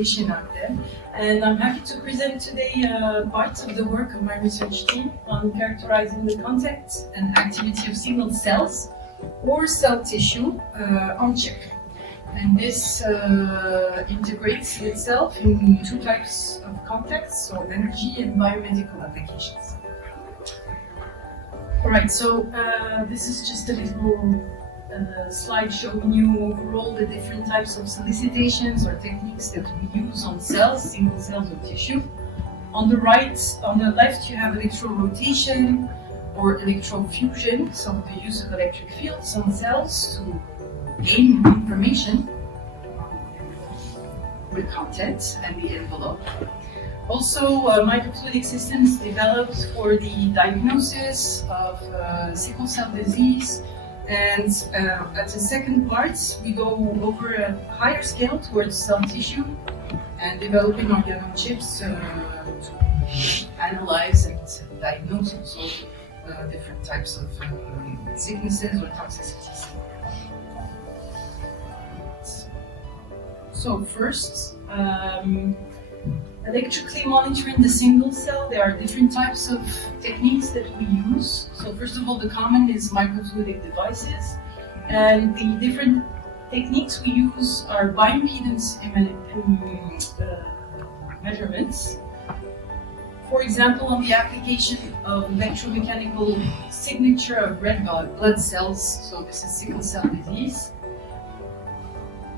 presentation out there. And I'm happy to present today part of the work of my research team on characterizing the contact and activity of single cells or cell tissue on chip. And this integrates itself in two types of contacts, so energy and biomedical applications. Alright, so this is just a little slide showing you overall the different types of solicitations or techniques that we use on cells, single cells or tissue. On the left you have electrorotation or electrofusion, so the use of electric fields on cells to gain information the content and the envelope. Also, microfluidic systems developed for the diagnosis of sickle cell disease. And at the second part, we go over a higher scale towards cell tissue and developing organochips to analyze and diagnose also different types of sicknesses or toxicities. So first, electrically monitoring the single cell, there are different types of techniques that we use. So first of all, the common is microfluidic devices. And the different techniques we use are bioimpedance measurements. For example, on the application of electromechanical signature of red blood cells, so this is sickle cell disease.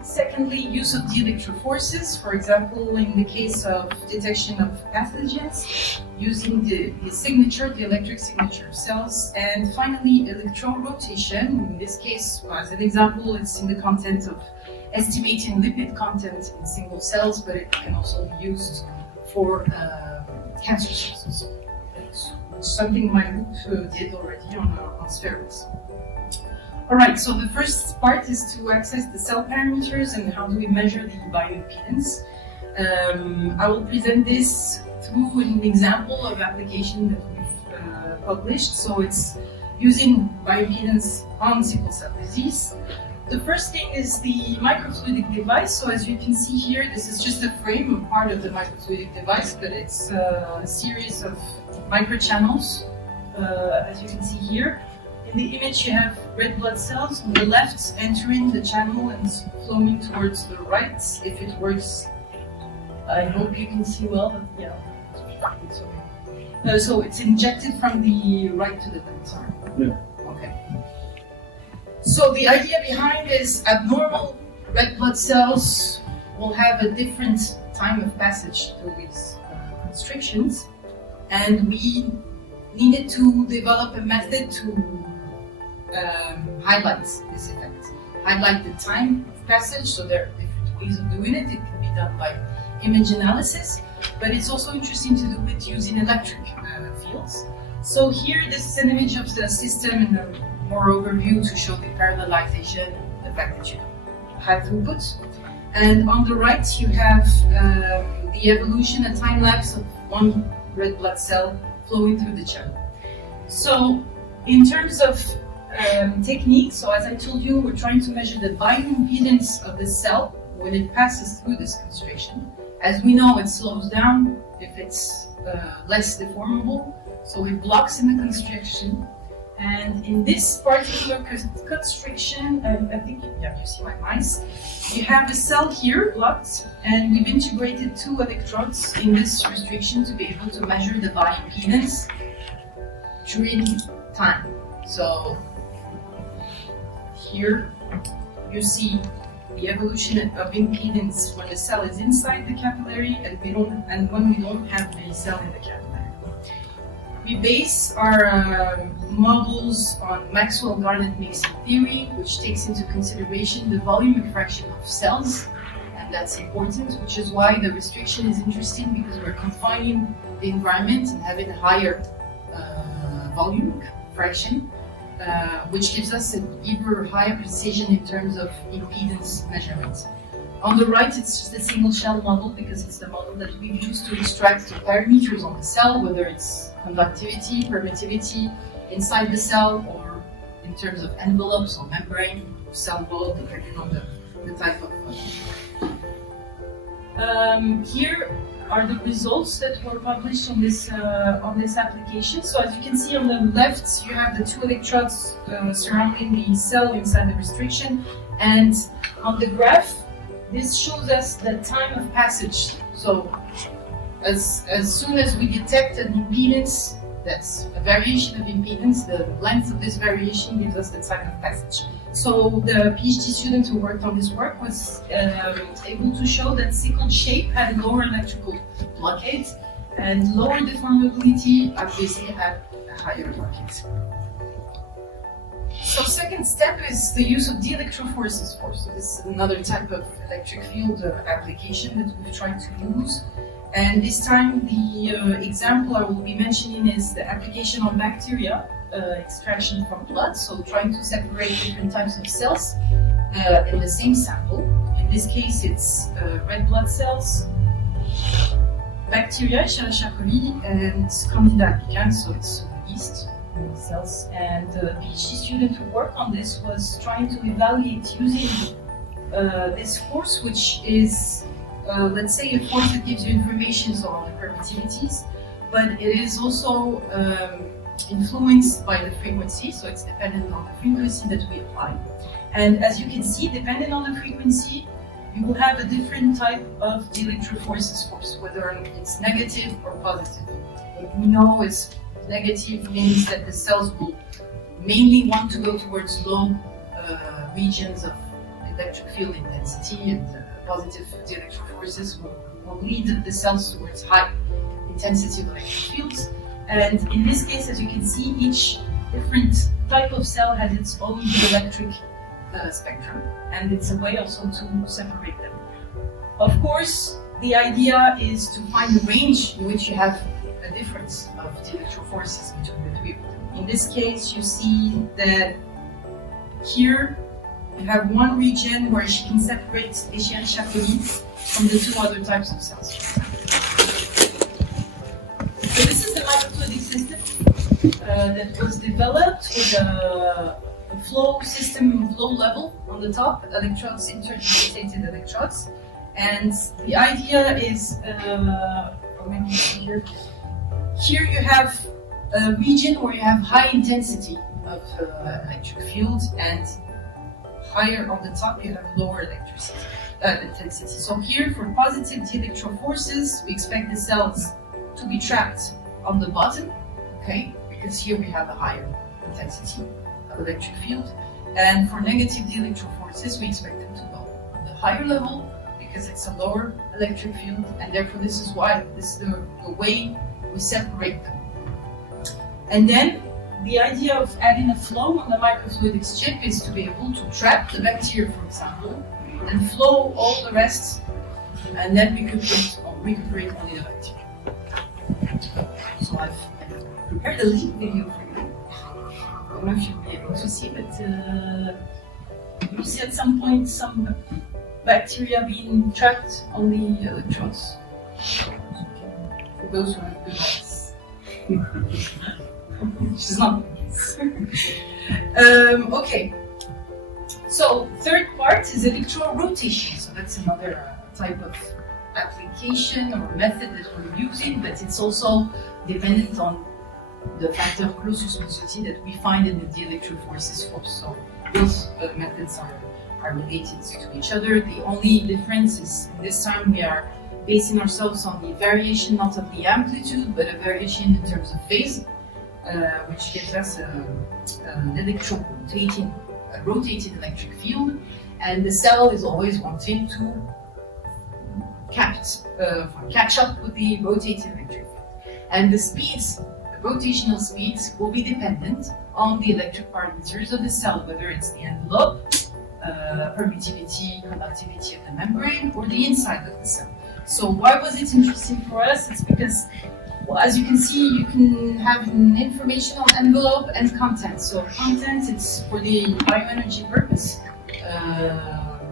Secondly, use of the electroforces, for example, in the case of detection of pathogens, using the signature, the electric signature of cells. And finally, electrorotation. In this case, as an example, it's in the content of estimating lipid content in single cells, but it can also be used for cancer cells. That's something my group did already on spheroids. Alright, so the first part is to access the cell parameters and how do we measure the bioimpedance. I will present this through an example of application that we've published. So it's using bioimpedance on sickle cell disease. The first thing is the microfluidic device. So as you can see here, this is just a frame, a part of the microfluidic device, but it's a series of microchannels, as you can see here. In the image you have red blood cells on the left entering the channel and flowing towards the right. If it works, I hope you can see well, but yeah, it's okay. So it's injected from the right to the left, sorry. Yeah. Okay. So the idea behind is abnormal red blood cells will have a different time of passage through these constrictions, and we needed to develop a method to highlight this effect. Highlight the time of passage, so there are different ways of doing it. It can be done by image analysis, but it's also interesting to do it using electric fields. So here, this is an image of the system and a more overview to show the parallelization, the fact that you have high throughput. And on the right, you have the evolution, a time lapse of one red blood cell flowing through the channel. So in terms of technique, so as I told you, we're trying to measure the bioimpedance of the cell when it passes through this constriction. As we know, it slows down if it's less deformable, so it blocks in the constriction. And in this particular constriction, I think, yeah, you see my mice, you have a cell here blocked, and we've integrated two electrodes in this restriction to be able to measure the bioimpedance during time. So here you see the evolution of impedance when the cell is inside the capillary and when we don't have any cell in the capillary. We base our models on Maxwell-Garnett mixing theory, which takes into consideration the volumic fraction of cells, and that's important, which is why the restriction is interesting, because we're confining the environment and having a higher volumic fraction, which gives us an even higher precision in terms of impedance measurements. On the right, it's just a single shell model because it's the model that we use to extract the parameters on the cell, whether it's conductivity, permittivity inside the cell, or in terms of envelopes or membrane, cell wall, depending on the type of. here are the results that were published on this application. So as you can see on the left, you have the two electrodes surrounding the cell inside the restriction, and on the graph, this shows us the time of passage. So as soon as we detect an impedance, that's a variation of impedance, the length of this variation gives us the time of passage. So the PhD student who worked on this work was able to show that sickled shape had lower electrical blockade, and lower deformability obviously had a higher blockade. So second step is the use of dielectrophorese force. So this is another type of electric field application that we've tried to use. And this time the example I will be mentioning is the application on bacteria, extraction from blood, so trying to separate different types of cells in the same sample. In this case it's red blood cells, bacteria, Escherichia coli, and Candida albicans, so it's yeast cells. And the PhD student who worked on this was trying to evaluate using this force, which is let's say a force that gives you information on the permittivities, but it is also influenced by the frequency, so it's dependent on the frequency that we apply. And as you can see, depending on the frequency, you will have a different type of dielectrophorese force, whether it's negative or positive. What we know is negative means that the cells will mainly want to go towards low regions of electric field intensity, and positive dielectrophoresis will lead the cells towards high intensity of electric fields. And in this case, as you can see, each different type of cell has its own electric spectrum, and it's a way also to separate them. Of course, the idea is to find a range in which you have a difference of dielectrophoresis between the three of them. In this case, you see that here you have one region where she can separate Escherichia coli from the two other types of cells. So this is the microfluidic system that was developed with a flow system, flow level on the top, electrodes, interdigitated electrodes. And the idea is, here you have a region where you have high intensity of electric field, and higher on the top you have lower electricity intensity. So here for positive dielectrophorese, we expect the cells to be trapped on the bottom, okay, because here we have a higher intensity of electric field. And for negative dielectrophorese, we expect them to go on the higher level because it's a lower electric field, and therefore this is why this is the way we separate them. And then the idea of adding a flow on the microfluidics chip is to be able to trap the bacteria, for example, and flow all the rest, and then recuperate only the bacteria. So I've prepared a little video for you. I don't know if you'll be able to see, but you'll see at some point some bacteria being trapped on the electrodes. For those who have good eyes. Which is not okay. So third part is electron rotation. So that's another type of application or method that we're using, but it's also dependent on the factor close responsibility that we find in the dielectrophoresis force. So both methods are related to each other. The only difference is this time we are basing ourselves on the variation not of the amplitude, but a variation in terms of phase, which gives us an rotated electric field, and the cell is always wanting to catch up with the rotating electric field. And the speeds, the rotational speeds, will be dependent on the electric parameters of the cell, whether it's the envelope, permittivity, conductivity of the membrane, or the inside of the cell. So why was it interesting for us? It's because, well, as you can see, you can have an informational envelope and content. So content, it's for the bioenergy purpose.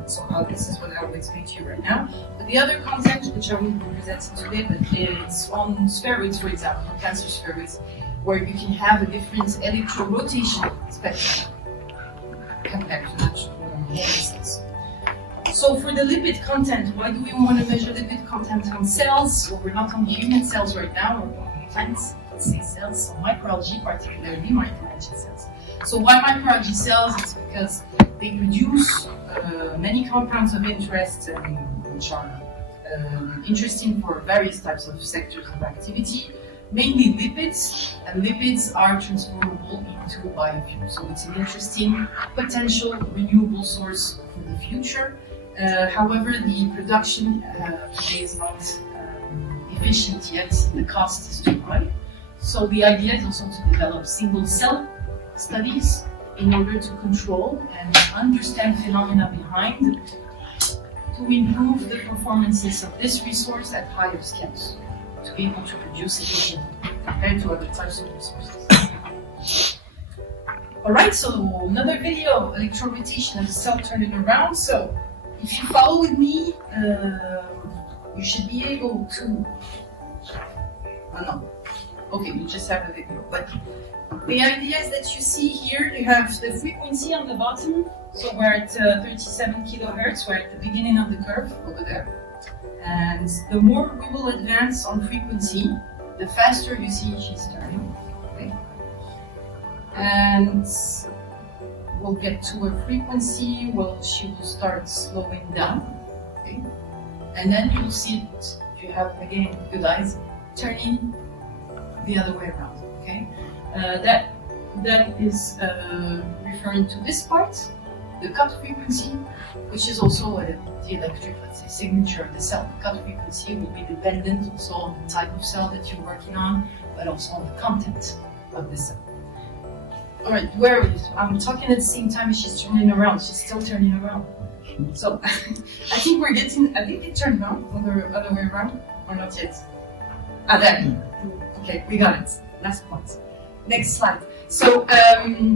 So this is what I will explain to you right now. But the other content, which I won't be presenting today, but it's on spheroids, for example, cancer spheroids, where you can have a different electrorotation spectrum compared to natural cells. So for the lipid content, why do we want to measure lipid content on cells? Well, we're not on human cells right now, we're on plants, let's say cells, so microalgae, particularly microalgae cells. So why microalgae cells? It's because they produce many compounds of interest which are interesting for various types of sectors of activity, mainly lipids, and lipids are transformable into biofuels. So it's an interesting potential renewable source for the future. However, the production today is not efficient yet, the cost is too high. So the idea is also to develop single cell studies in order to control and understand phenomena behind to improve the performances of this resource at higher scales, to be able to produce efficiently compared to other types of resources. Alright, so another video, electrorotation of the cell turning around. So if you follow with me, you should be able to, oh no, okay, we just have a video, but the idea is that you see here, you have the frequency on the bottom, so we're at 37 kilohertz, we're at the beginning of the curve over there. And the more we will advance on frequency, the faster you see she's turning. Okay? And we'll get to a frequency where she will start slowing down. Okay? And then you'll see it, if you have, again, good eyes, turning the other way around. Okay? That is referring to this part, the cut frequency, which is also the electric, let's say, signature of the cell. The cut frequency will be dependent also on the type of cell that you're working on, but also on the content of the cell. All right, where are we? I'm talking at the same time as she's turning around. She's still turning around. So I think we're getting, I think it turned around, other way around, or not yet? Ah, there. Okay, we got it. Last point. Next slide. So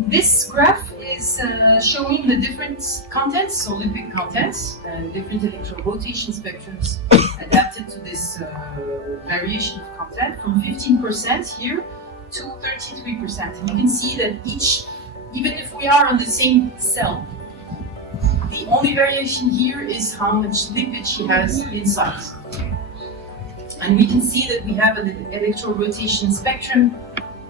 this graph is showing the different contents, so lipid contents, and different electrorotation spectrums adapted to this variation of content from 15% here to 33%. And you can see that each, even if we are on the same cell, the only variation here is how much lipid she has inside. And we can see that we have an electrorotation spectrum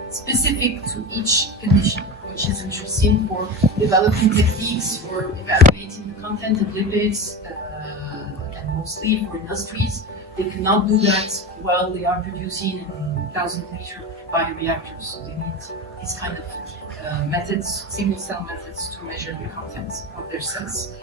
specific to each condition, which is interesting for developing techniques for evaluating the content of lipids, and mostly for industries. They cannot do that while they are producing 1,000-liter bioreactors. So they need these kind of methods, single-cell methods, to measure the contents of their cells.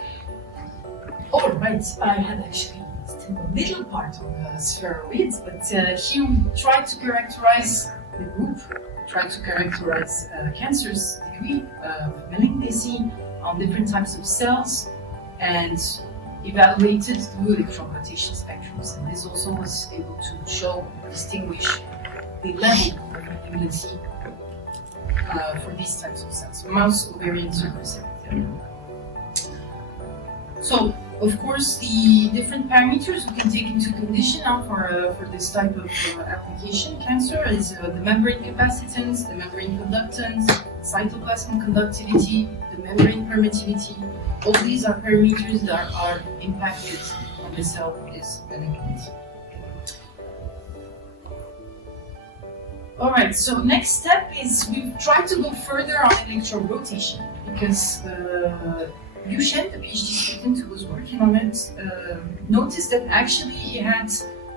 All right, I had actually still a little part on the spheroids, but here we try to characterize the group, try to characterize cancer's degree of malignancy on different types of cells and evaluated through electron rotation spectrums. And this also was able to show, distinguish the level of malignancy for these types of cells, mouse, ovarian, circulating. So, of course, the different parameters we can take into condition now for this type of application, cancer, is the membrane capacitance, the membrane conductance, cytoplasmic conductivity, the membrane permittivity. All these are parameters that are impacted when the cell is malignant. Alright, so next step is we've tried to go further on electrorotation because Yushen, the PhD student who was working on it, noticed that actually he had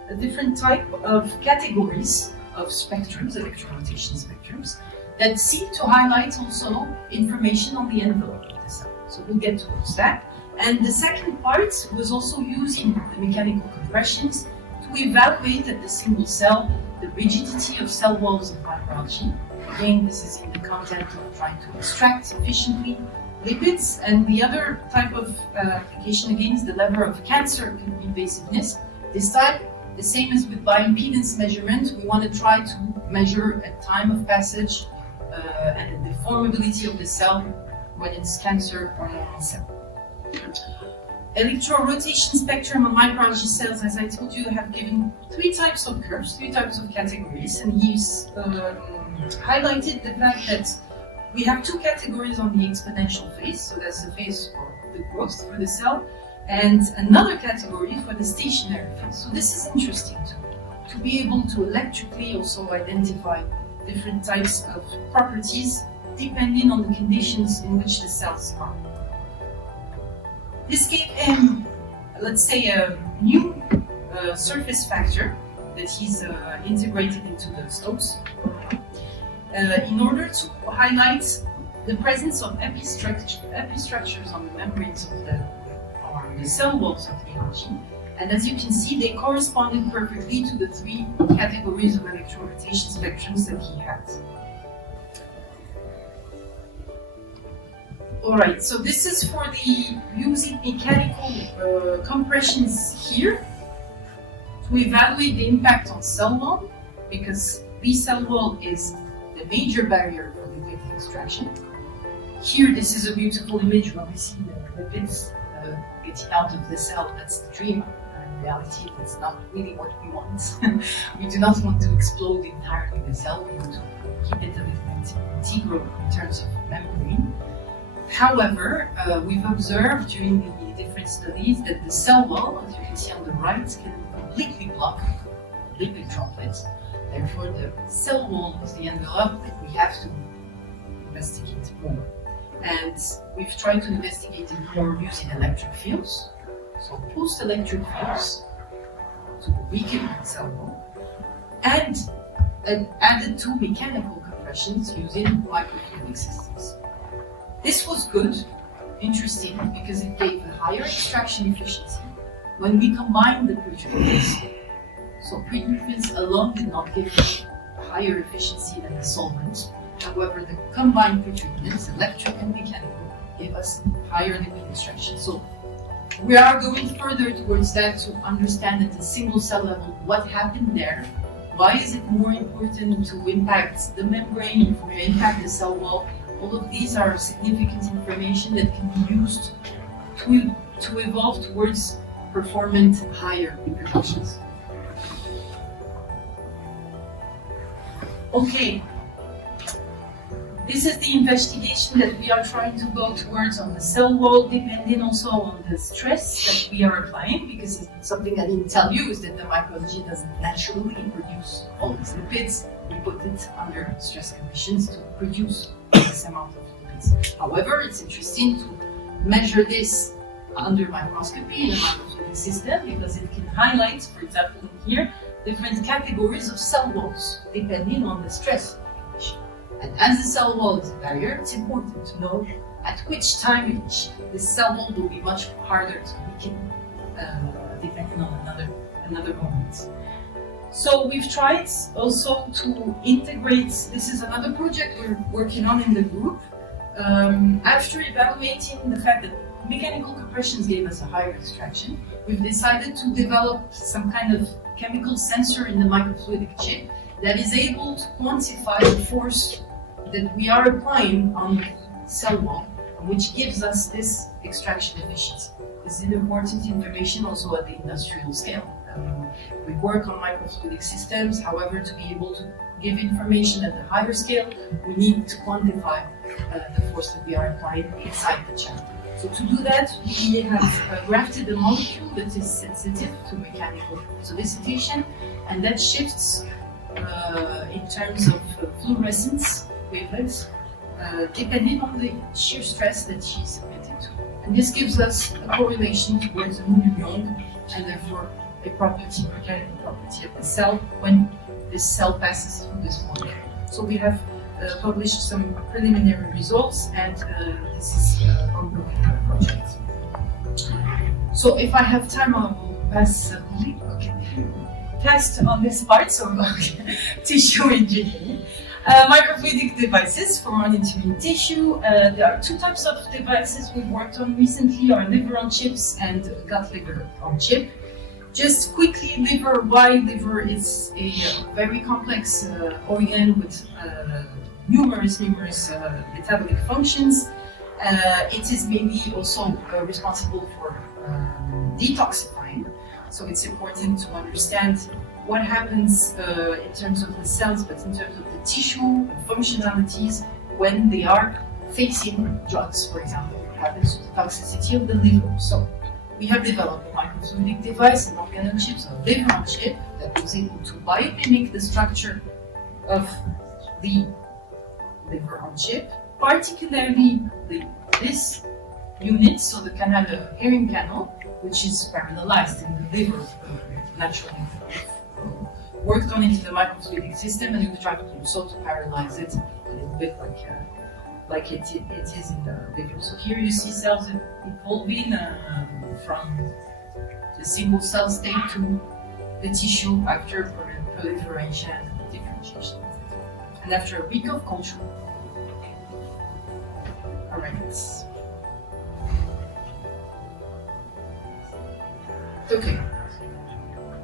a different type of categories of spectrums, electrorotation spectrums, that seem to highlight also information on the envelope of the cell. So we'll get towards that. And the second part was also using the mechanical compressions to evaluate at the single cell the rigidity of cell walls of microalgae. Again, this is in the context of trying to extract efficiently lipids, and the other type of application again is the level of cancer invasiveness. This time, the same as with bioimpedance measurement, we want to try to measure at time of passage and the deformability of the cell when it's cancer or normal cell. Electrorotation spectrum on microalgae cells, as I told you, have given three types of curves, three types of categories, and he's highlighted the fact that we have two categories on the exponential phase, so that's the phase for the growth for the cell, and another category for the stationary field. So this is interesting to be able to electrically also identify different types of properties depending on the conditions in which the cells are. This gave him, let's say, a new surface factor that he's integrated into the stones in order to highlight the presence of epistructures on the membranes of the cell walls of the algae. And as you can see, they corresponded perfectly to the three categories of electrorotation spectrums that he had. Alright, so this is for the using mechanical compressions here to evaluate the impact on cell wall, because the cell wall is the major barrier for lipid extraction. Here, this is a beautiful image where we see the lipids getting out of the cell. That's the dream. In reality, that's not really what we want. We do not want to explode entirely the cell. We want to keep it a little bit integral in terms of membrane. However, we've observed during the different studies that the cell wall, as you can see on the right, can completely block lipid droplets. Therefore, the cell wall is the envelope that we have to investigate more. And we've tried to investigate it more using electric fields, so post-electric fields to weaken the cell wall, and added to mechanical compressions using microfluidic systems. This was good, interesting, because it gave a higher extraction efficiency when we combined the pretreatments. So pretreatments alone did not give higher efficiency than the solvents. However, the combined pretreatments, electric and mechanical, gave us higher lipid extraction. So we are going further towards that to understand at the single cell level what happened there. Why is it more important to impact the membrane if we impact the cell wall? All of these are significant information that can be used to evolve towards performant higher reproductions. Okay, this is the investigation that we are trying to go towards on the cell wall, depending also on the stress that we are applying, because something I didn't tell you is that the microalgae doesn't naturally produce all these lipids. We put it under stress conditions to produce this amount of lipids. However, it's interesting to measure this under microscopy in a microfluidic system, because it can highlight, for example, in here, different categories of cell walls depending on the stress condition. And as the cell wall is a barrier, it's important to know at which time this cell wall will be much harder to weaken depending on another moment. So we've tried also to integrate, this is another project we're working on in the group. After evaluating the fact that mechanical compressions gave us a higher extraction, we've decided to develop some kind of chemical sensor in the microfluidic chip that is able to quantify the force that we are applying on the cell wall, which gives us this extraction efficiency. This is important information also at the industrial scale. We work on microfluidic systems, however, to be able to give information at the higher scale, we need to quantify the force that we are applying inside the channel. So to do that, we have grafted a molecule that is sensitive to mechanical solicitation, and that shifts in terms of fluorescence wavelengths, depending on the shear stress that she's submitted to. And this gives us a correlation towards the Young, and therefore a property, mechanical property of the cell when this cell passes through this model. So we have published some preliminary results, and this is ongoing project. So if I have time, I will pass fast on this part, so tissue engineering. Microfluidic devices for monitoring tissue. There are two types of devices we've worked on recently, are liver on chips and gut liver on chip. Just quickly, liver. Why liver is a very complex organ with numerous metabolic functions. It is maybe also responsible for detoxifying. So it's important to understand what happens in terms of the cells, but in terms of the tissue and functionalities when they are facing drugs, for example. What happens to the toxicity of the liver. So we have developed a microfluidic device, an organ-on-chip, so a liver-on-chip, that was able to biomimic the structure of the liver-on-chip, particularly this unit, so the canal, the herring canal, which is parallelized in the liver naturally. Worked on into the microfluidic system, and we've tried to also to parallelize it a little bit like it is in the liver. So here you see cells evolving from the single cell state to the tissue after proliferation and differentiation. And after a week of culture. Alright. Okay.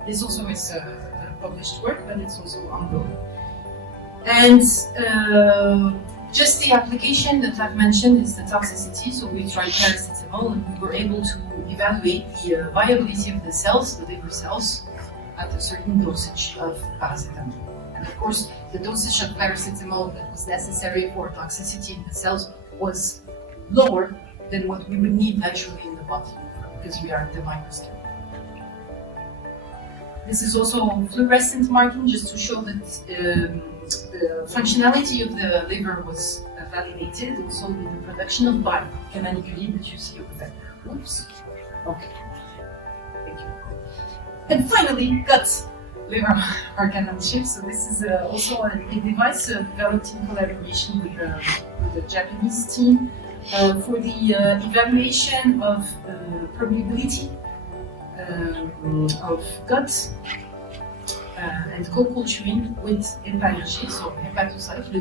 This also is published work, but it's also ongoing. And just the application that I've mentioned is the toxicity. So we tried paracetamol, and we were able to evaluate the viability of the cells, the liver cells, at a certain dosage of paracetamol. And of course, the dosage of paracetamol that was necessary for toxicity in the cells was lower than what we would need naturally in the body, because we are at the microscope. This is also fluorescent marking, just to show that the functionality of the liver was validated, also with the production of biomedical that you see over there. Oops. Okay. Thank you. And finally, gut liver organ-on-chip. So this is also a device developed in collaboration with the Japanese team for the evaluation of permeability of gut and co-culturing with hepatology, so hepatocyte,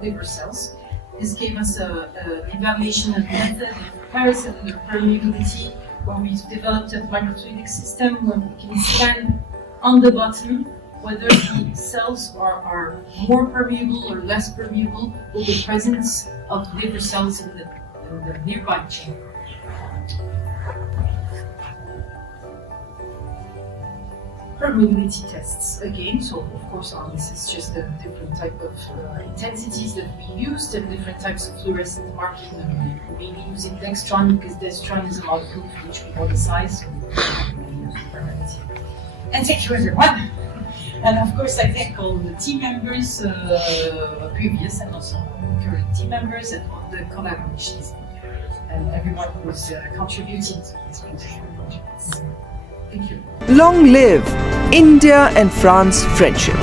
liver cells. This gave us an evaluation of method of paracellular permeability, where we developed a microfluidic system where we can scan on the bottom whether the cells are more permeable or less permeable with the presence of liver cells in the nearby chamber. Permeability tests again, so of course this is just a different type of intensities that we used and different types of fluorescent marking, maybe using dextran, because dextran is a molecule for which we know the size, so we use permeability. And thank you everyone! And of course I thank all the team members, previous and also current team members, and all the collaborations, and everyone who was contributing to these projects. Thank you. Long live India and France friendship.